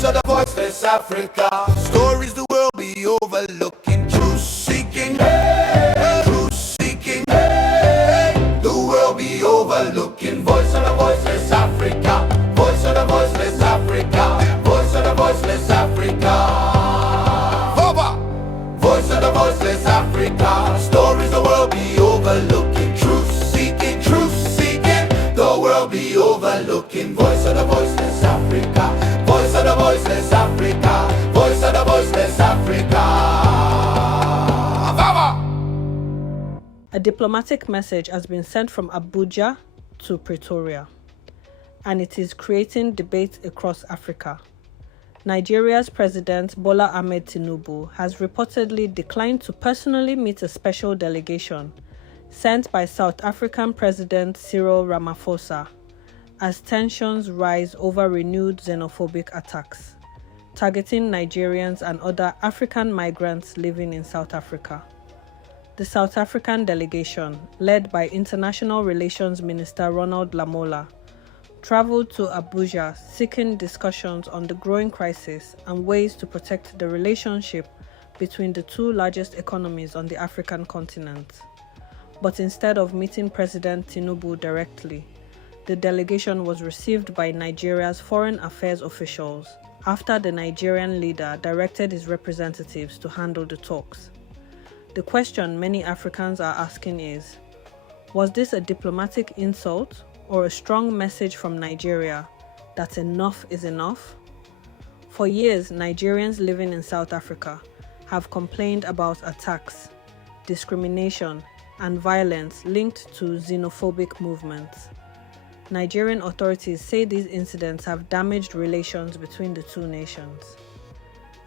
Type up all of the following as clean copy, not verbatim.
Voice of the voiceless Africa. Stories the world be overlooking. Truth seeking, truth seeking, the world be overlooking. Voice of the voiceless Africa. Voice of the voiceless Africa. Voice of the voiceless Africa. VOVA. Voice of the voiceless Africa. Stories the world be overlooking. Truth seeking, the world be overlooking. Voice of the voiceless Africa. Voice of the voiceless Africa. Voice of the voiceless Africa. VOVA. A diplomatic message has been sent from Abuja to Pretoria, and it is creating debate across Africa. Nigeria's President Bola Ahmed Tinubu has reportedly declined to personally meet a special delegation sent by South African President Cyril Ramaphosa as tensions rise over renewed xenophobic attacks targeting Nigerians and other African migrants living in South Africa. The South African delegation, led by International Relations Minister Ronald Lamola, traveled to Abuja seeking discussions on the growing crisis and ways to protect the relationship between the two largest economies on the African continent. But instead of meeting President Tinubu directly, the delegation was received by Nigeria's foreign affairs officials after the Nigerian leader directed his representatives to handle the talks. The question many Africans are asking is, was this a diplomatic insult or a strong message from Nigeria that enough is enough? For years, Nigerians living in South Africa have complained about attacks, discrimination, and violence linked to xenophobic movements. Nigerian authorities say these incidents have damaged relations between the two nations.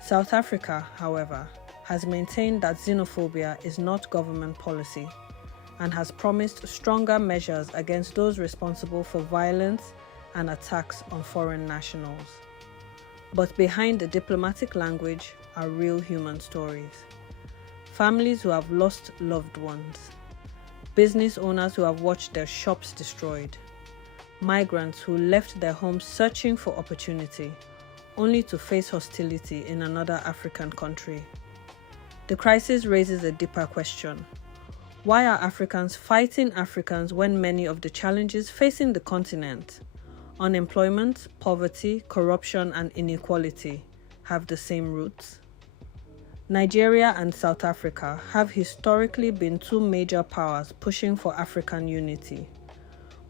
South Africa, however, has maintained that xenophobia is not government policy and has promised stronger measures against those responsible for violence and attacks on foreign nationals. But behind the diplomatic language are real human stories. Families who have lost loved ones, business owners who have watched their shops destroyed, migrants who left their homes searching for opportunity, only to face hostility in another African country. The crisis raises a deeper question. Why are Africans fighting Africans when many of the challenges facing the continent, unemployment, poverty, corruption, and inequality, have the same roots? Nigeria and South Africa have historically been two major powers pushing for African unity.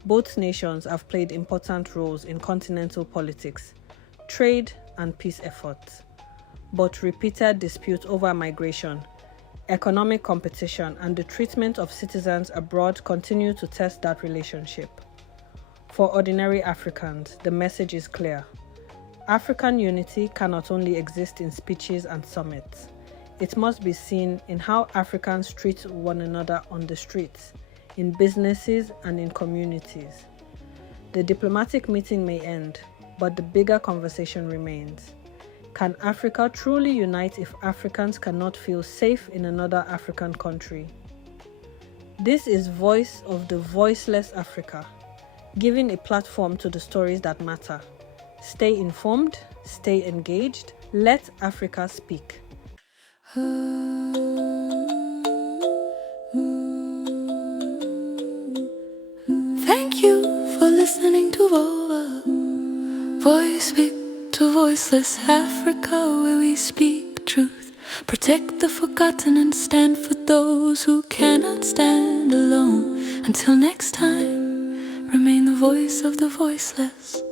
Both nations have played important roles in continental politics, trade, and peace efforts. But repeated disputes over migration, economic competition, and the treatment of citizens abroad continue to test that relationship. For ordinary Africans, the message is clear. African unity cannot only exist in speeches and summits. It must be seen in how Africans treat one another on the streets, in businesses, and in communities. The diplomatic meeting may end, but the bigger conversation remains. Can Africa truly unite if Africans cannot feel safe in another African country? This is Voice of the Voiceless Africa, giving a platform to the stories that matter. Stay informed, stay engaged, let Africa speak. Thank you for listening to VOVA. Voice speak to Voiceless Africa, where we speak truth, protect the forgotten, and stand for those who cannot stand alone. Until next time, remain the voice of the voiceless.